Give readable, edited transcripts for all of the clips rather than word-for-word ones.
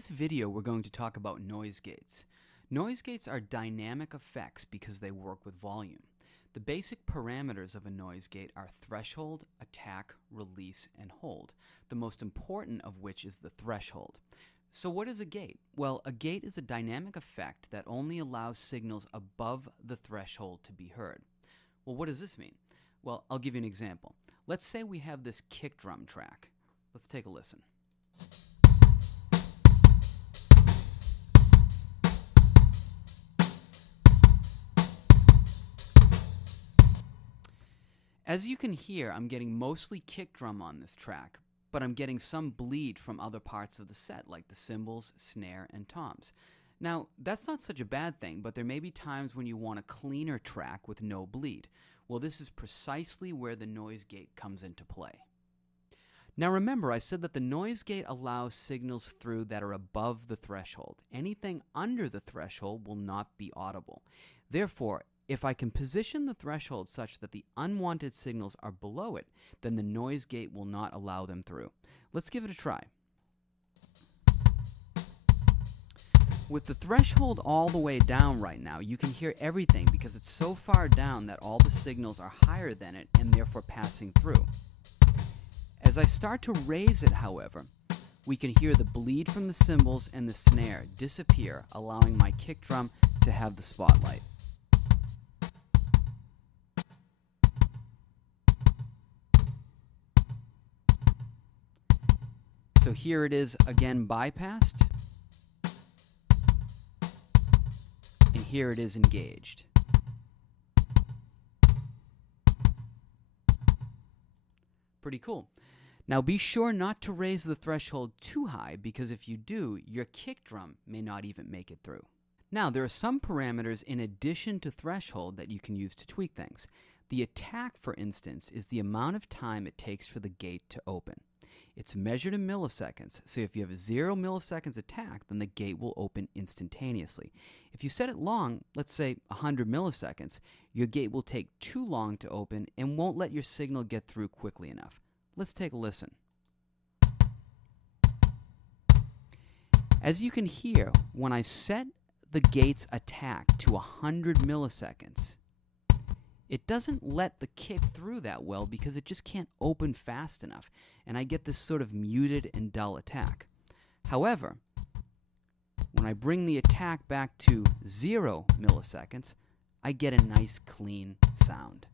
this video, we're going to talk about noise gates. Noise gates are dynamic effects because they work with volume. The basic parameters of a noise gate are threshold, attack, release, and hold, the most important of which is the threshold. So what is a gate? Well, a gate is a dynamic effect that only allows signals above the threshold to be heard. Well, what does this mean? Well, I'll give you an example. Let's say we have this kick drum track. Let's take a listen. As you can hear, I'm getting mostly kick drum on this track, but I'm getting some bleed from other parts of the set, like the cymbals, snare, and toms. Now, that's not such a bad thing, but there may be times when you want a cleaner track with no bleed. Well, this is precisely where the noise gate comes into play. Now remember, I said that the noise gate allows signals through that are above the threshold. Anything under the threshold will not be audible. Therefore, if I can position the threshold such that the unwanted signals are below it, then the noise gate will not allow them through. Let's give it a try. With the threshold all the way down right now, you can hear everything because it's so far down that all the signals are higher than it and therefore passing through. As I start to raise it, however, we can hear the bleed from the cymbals and the snare disappear, allowing my kick drum to have the spotlight. So here it is again bypassed, and here it is engaged. Pretty cool. Now be sure not to raise the threshold too high, because if you do, your kick drum may not even make it through. Now there are some parameters in addition to threshold that you can use to tweak things. The attack, for instance, is the amount of time it takes for the gate to open. It's measured in milliseconds, so if you have a 0 milliseconds attack, then the gate will open instantaneously. If you set it long, let's say 100 milliseconds, your gate will take too long to open and won't let your signal get through quickly enough. Let's take a listen. As you can hear, when I set the gate's attack to 100 milliseconds, it doesn't let the kick through that well because it just can't open fast enough, and I get this sort of muted and dull attack. However, when I bring the attack back to 0 milliseconds, I get a nice clean sound.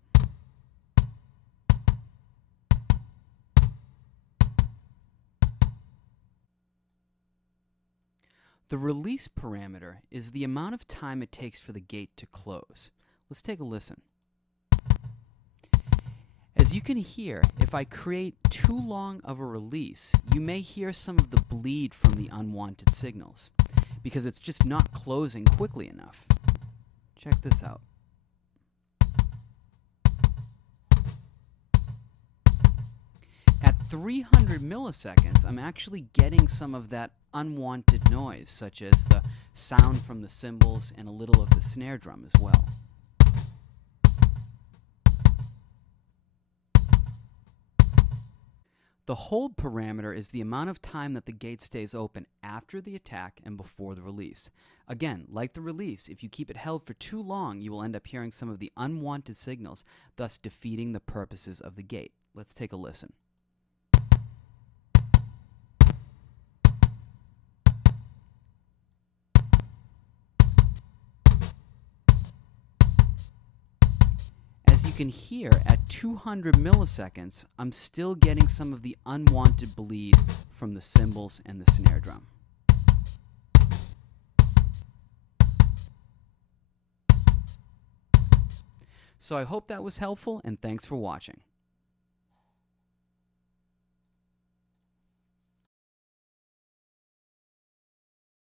The release parameter is the amount of time it takes for the gate to close. Let's take a listen. As you can hear, if I create too long of a release, you may hear some of the bleed from the unwanted signals because it's just not closing quickly enough. Check this out. At 300 milliseconds, I'm actually getting some of that unwanted noise, such as the sound from the cymbals and a little of the snare drum as well. The hold parameter is the amount of time that the gate stays open after the attack and before the release. Again, like the release, if you keep it held for too long, you will end up hearing some of the unwanted signals, thus defeating the purposes of the gate. Let's take a listen. As you can hear, at 200 milliseconds, I'm still getting some of the unwanted bleed from the cymbals and the snare drum. So I hope that was helpful, and thanks for watching.